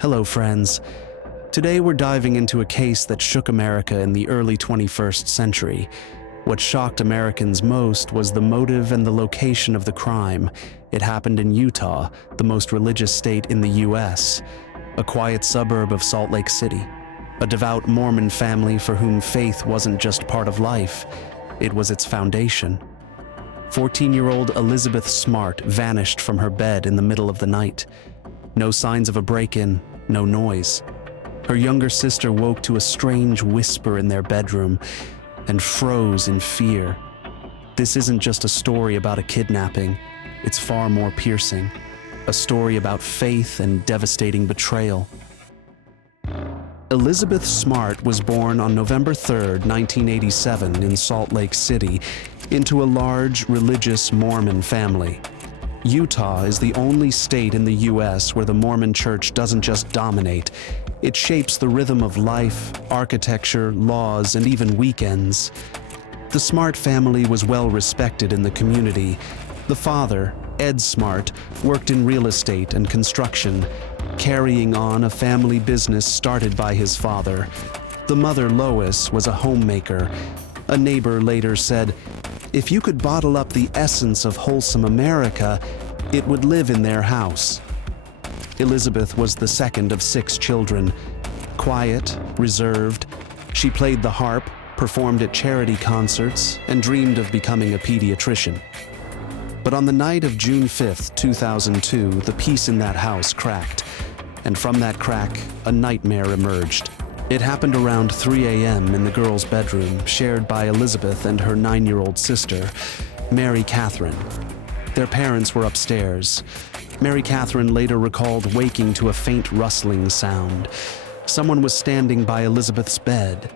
Hello, friends. Today we're diving into a case that shook America in the early 21st century. What shocked Americans most was the motive and the location of the crime. It happened in Utah, the most religious state in the US, a quiet suburb of Salt Lake City. A devout Mormon family for whom faith wasn't just part of life, it was its foundation. 14-year-old Elizabeth Smart vanished from her bed in the middle of the night. No signs of a break-in, no noise. Her younger sister woke to a strange whisper in their bedroom and froze in fear. This isn't just a story about a kidnapping, it's far more piercing. A story about faith and devastating betrayal. Elizabeth Smart was born on November 3, 1987 in Salt Lake City into a large religious Mormon family. Utah is the only state in the US where the Mormon Church doesn't just dominate, it shapes the rhythm of life, architecture, laws, and even weekends. The Smart family was well respected in the community. The father, Ed Smart, worked in real estate and construction, carrying on a family business started by his father. The mother, Lois, was a homemaker. A neighbor later said, "If you could bottle up the essence of wholesome America, it would live in their house." Elizabeth was the second of 6 children. Quiet, reserved, she played the harp, performed at charity concerts, and dreamed of becoming a pediatrician. But on the night of June 5, 2002, the peace in that house cracked, and from that crack, a nightmare emerged. It happened around 3 a.m. in the girls' bedroom, shared by Elizabeth and her 9-year-old sister, Mary Catherine. Their parents were upstairs. Mary Catherine later recalled waking to a faint rustling sound. Someone was standing by Elizabeth's bed,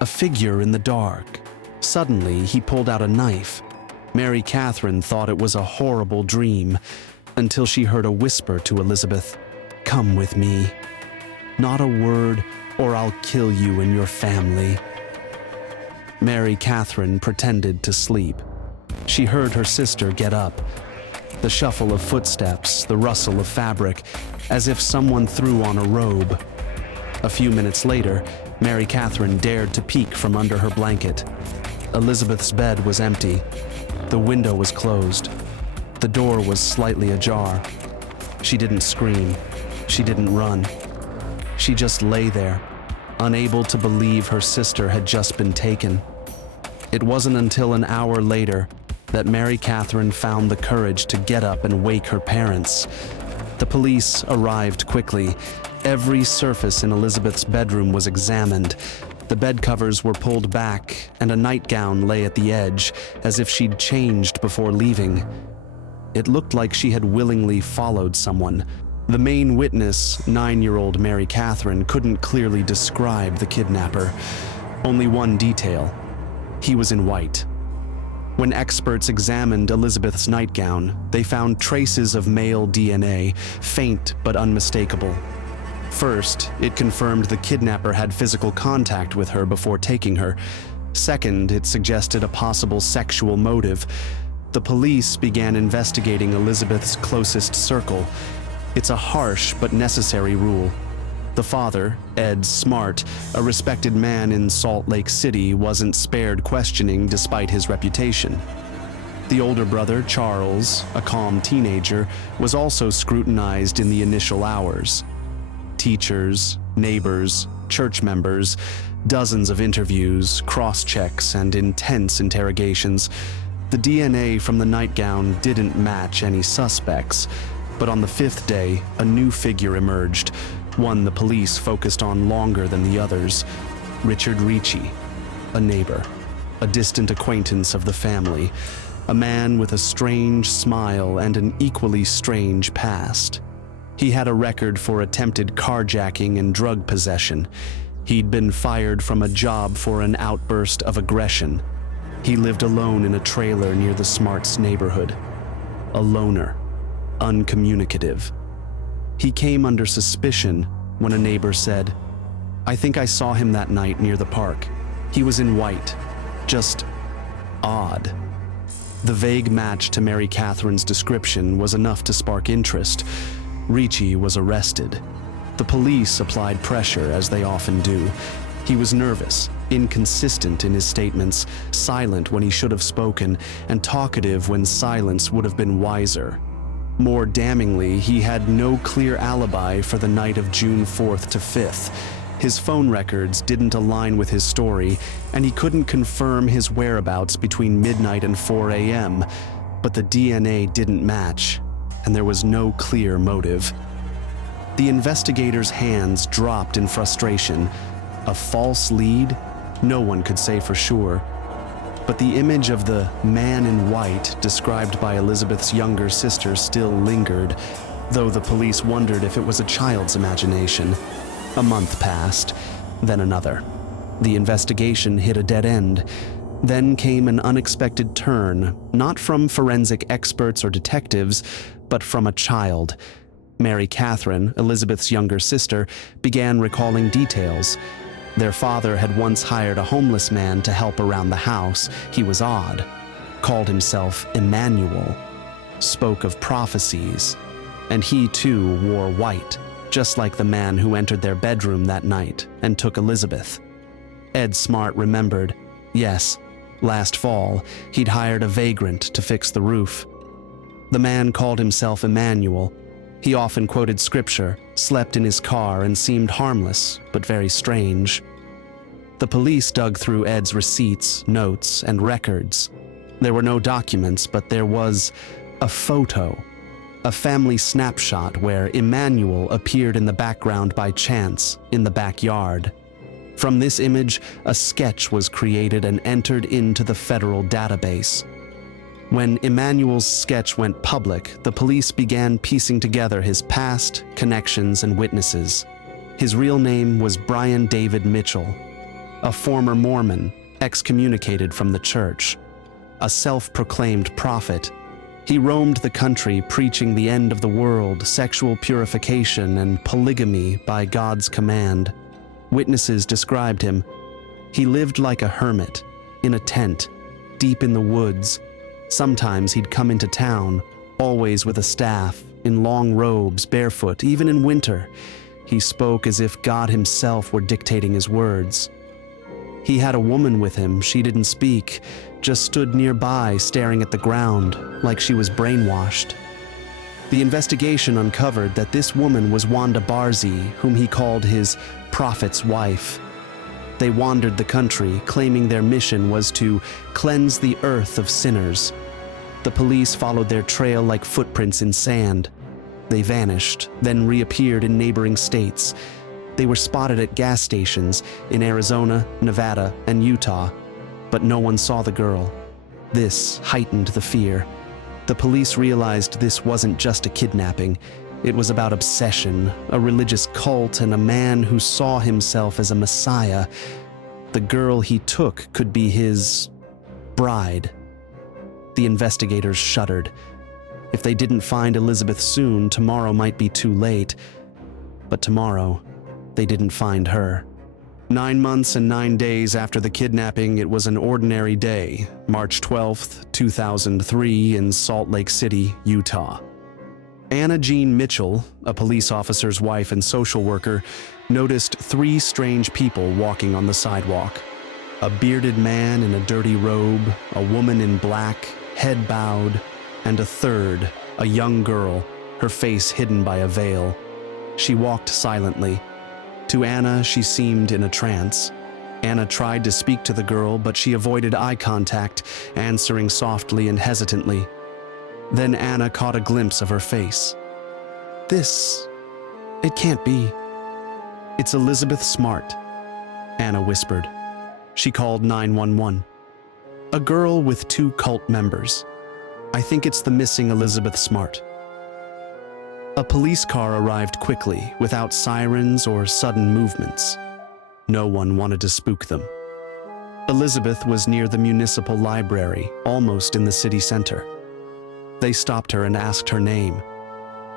a figure in the dark. Suddenly, he pulled out a knife. Mary Catherine thought it was a horrible dream, until she heard a whisper to Elizabeth, "Come with me. Not a word, or I'll kill you and your family." Mary Catherine pretended to sleep. She heard her sister get up. The shuffle of footsteps, the rustle of fabric, as if someone threw on a robe. A few minutes later, Mary Catherine dared to peek from under her blanket. Elizabeth's bed was empty. The window was closed. The door was slightly ajar. She didn't scream. She didn't run. She just lay there, unable to believe her sister had just been taken. It wasn't until an hour later that Mary Catherine found the courage to get up and wake her parents. The police arrived quickly. Every surface in Elizabeth's bedroom was examined. The bed covers were pulled back, and a nightgown lay at the edge, as if she'd changed before leaving. It looked like she had willingly followed someone. The main witness, 9-year-old Mary Catherine, couldn't clearly describe the kidnapper. Only one detail: he was in white. When experts examined Elizabeth's nightgown, they found traces of male DNA, faint but unmistakable. First, it confirmed the kidnapper had physical contact with her before taking her. Second, it suggested a possible sexual motive. The police began investigating Elizabeth's closest circle. It's a harsh but necessary rule. The father, Ed Smart, a respected man in Salt Lake City, wasn't spared questioning despite his reputation. The older brother, Charles, a calm teenager, was also scrutinized in the initial hours. Teachers, neighbors, church members, dozens of interviews, cross-checks, and intense interrogations. The DNA from the nightgown didn't match any suspects, but on the 5th day, a new figure emerged, one the police focused on longer than the others: Richard Ricci, a neighbor, a distant acquaintance of the family, a man with a strange smile and an equally strange past. He had a record for attempted carjacking and drug possession. He'd been fired from a job for an outburst of aggression. He lived alone in a trailer near the Smarts' neighborhood. A loner, uncommunicative. He came under suspicion when a neighbor said, "I think I saw him that night near the park. He was in white. Just odd." The vague match to Mary Catherine's description was enough to spark interest. Ricci was arrested. The police applied pressure, as they often do. He was nervous, inconsistent in his statements, silent when he should have spoken, and talkative when silence would have been wiser. More damningly, he had no clear alibi for the night of June 4th to 5th. His phone records didn't align with his story, and he couldn't confirm his whereabouts between midnight and 4 a.m., but the DNA didn't match, and there was no clear motive. The investigators' hands dropped in frustration. A false lead? No one could say for sure. But the image of the man in white described by Elizabeth's younger sister still lingered, though the police wondered if it was a child's imagination. A month passed, then another. The investigation hit a dead end. Then came an unexpected turn, not from forensic experts or detectives, but from a child. Mary Catherine, Elizabeth's younger sister, began recalling details. Their father had once hired a homeless man to help around the house. He was odd, called himself Emmanuel, spoke of prophecies, and he too wore white, just like the man who entered their bedroom that night and took Elizabeth. Ed Smart remembered, yes, last fall he'd hired a vagrant to fix the roof. The man called himself Emmanuel. He often quoted scripture, slept in his car, and seemed harmless, but very strange. The police dug through Ed's receipts, notes, and records. There were no documents, but there was a photo, a family snapshot where Emmanuel appeared in the background by chance, in the backyard. From this image, a sketch was created and entered into the federal database. When Emmanuel's sketch went public, the police began piecing together his past, connections, and witnesses. His real name was Brian David Mitchell, a former Mormon, excommunicated from the church, a self-proclaimed prophet. He roamed the country preaching the end of the world, sexual purification, and polygamy by God's command. Witnesses described him. He lived like a hermit, in a tent, deep in the woods. Sometimes he'd come into town, always with a staff, in long robes, barefoot, even in winter. He spoke as if God himself were dictating his words. He had a woman with him. She didn't speak, just stood nearby staring at the ground, like she was brainwashed. The investigation uncovered that this woman was Wanda Barzee, whom he called his prophet's wife. They wandered the country, claiming their mission was to cleanse the earth of sinners. The police followed their trail like footprints in sand. They vanished, then reappeared in neighboring states. They were spotted at gas stations in Arizona, Nevada, and Utah, but no one saw the girl. This heightened the fear. The police realized this wasn't just a kidnapping. It was about obsession, a religious cult, and a man who saw himself as a messiah. The girl he took could be his bride. The investigators shuddered. If they didn't find Elizabeth soon, tomorrow might be too late. But tomorrow, they didn't find her. 9 months and 9 days after the kidnapping, it was an ordinary day, March 12th, 2003, in Salt Lake City, Utah. Anna Jean Mitchell, a police officer's wife and social worker, noticed 3 strange people walking on the sidewalk. A bearded man in a dirty robe, a woman in black, head bowed, and a third, a young girl, her face hidden by a veil. She walked silently. To Anna, she seemed in a trance. Anna tried to speak to the girl, but she avoided eye contact, answering softly and hesitantly. Then Anna caught a glimpse of her face. It can't be. It's Elizabeth Smart, Anna whispered. She called 911. A girl with 2 cult members. I think it's the missing Elizabeth Smart. A police car arrived quickly, without sirens or sudden movements. No one wanted to spook them. Elizabeth was near the municipal library, almost in the city center. They stopped her and asked her name.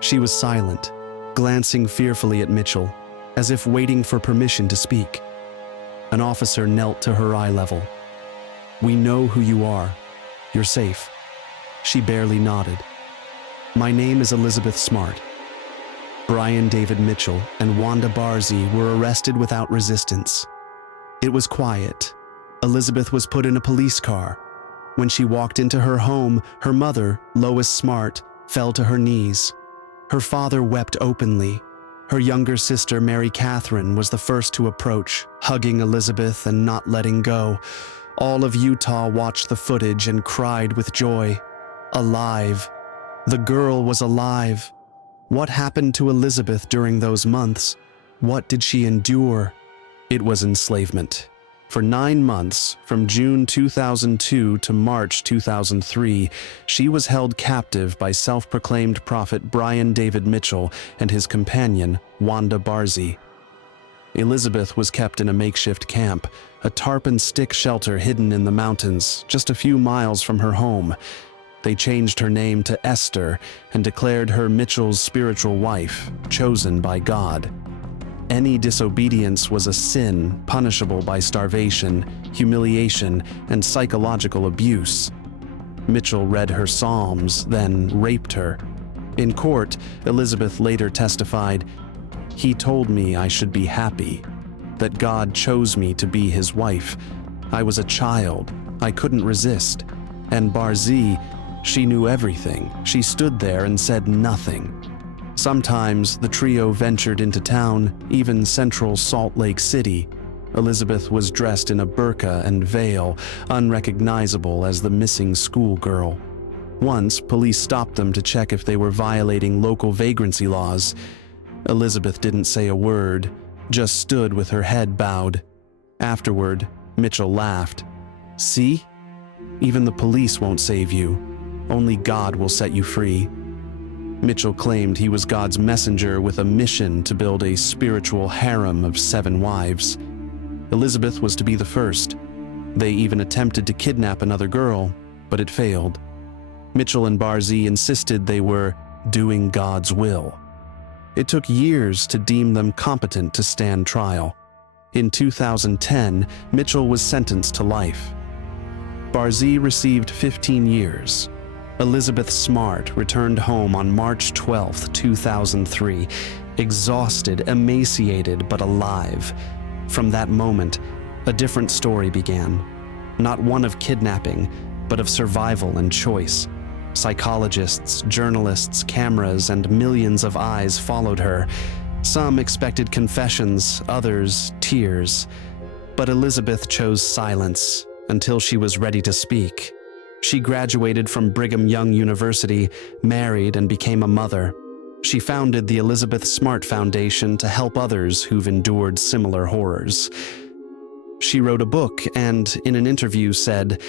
She was silent, glancing fearfully at Mitchell, as if waiting for permission to speak. An officer knelt to her eye level. We know who you are. You're safe. She barely nodded. My name is Elizabeth Smart. Brian David Mitchell and Wanda Barzee were arrested without resistance. It was quiet. Elizabeth was put in a police car. When she walked into her home, her mother, Lois Smart, fell to her knees. Her father wept openly. Her younger sister, Mary Catherine, was the first to approach, hugging Elizabeth and not letting go. All of Utah watched the footage and cried with joy. Alive. The girl was alive. What happened to Elizabeth during those months? What did she endure? It was enslavement. For 9 months, from June 2002 to March 2003, she was held captive by self-proclaimed prophet Brian David Mitchell and his companion, Wanda Barzee. Elizabeth was kept in a makeshift camp, a tarp and stick shelter hidden in the mountains, just a few miles from her home. They changed her name to Esther and declared her Mitchell's spiritual wife, chosen by God. Any disobedience was a sin punishable by starvation, humiliation, and psychological abuse. Mitchell read her psalms, then raped her. In court, Elizabeth later testified, "He told me I should be happy, that God chose me to be his wife. I was a child. I couldn't resist. And Barzee, she knew everything. She stood there and said nothing." Sometimes the trio ventured into town, even central Salt Lake City. Elizabeth was dressed in a burqa and veil, unrecognizable as the missing schoolgirl. Once, police stopped them to check if they were violating local vagrancy laws. Elizabeth didn't say a word, just stood with her head bowed. Afterward, Mitchell laughed. "See? Even the police won't save you. Only God will set you free." Mitchell claimed he was God's messenger with a mission to build a spiritual harem of 7 wives. Elizabeth was to be the first. They even attempted to kidnap another girl, but it failed. Mitchell and Barzee insisted they were doing God's will. It took years to deem them competent to stand trial. In 2010, Mitchell was sentenced to life. Barzee received 15 years. Elizabeth Smart returned home on March 12, 2003, exhausted, emaciated, but alive. From that moment, a different story began. Not one of kidnapping, but of survival and choice. Psychologists, journalists, cameras, and millions of eyes followed her. Some expected confessions, others tears. But Elizabeth chose silence until she was ready to speak. She graduated from Brigham Young University, married, and became a mother. She founded the Elizabeth Smart Foundation to help others who've endured similar horrors. She wrote a book and, in an interview, said,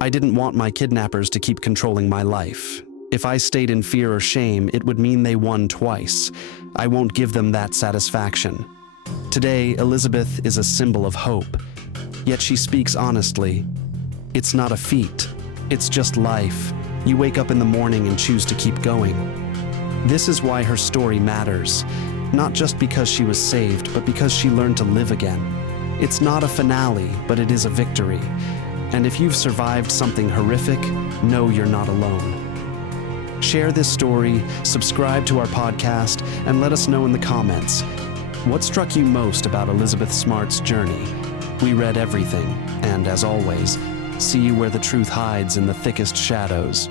"I didn't want my kidnappers to keep controlling my life. If I stayed in fear or shame, it would mean they won twice. I won't give them that satisfaction." Today, Elizabeth is a symbol of hope. Yet she speaks honestly. It's not a feat. It's just life. You wake up in the morning and choose to keep going. This is why her story matters. Not just because she was saved, but because she learned to live again. It's not a finale, but it is a victory. And if you've survived something horrific, know you're not alone. Share this story, subscribe to our podcast, and let us know in the comments. What struck you most about Elizabeth Smart's journey? We read everything, and as always, see you where the truth hides in the thickest shadows.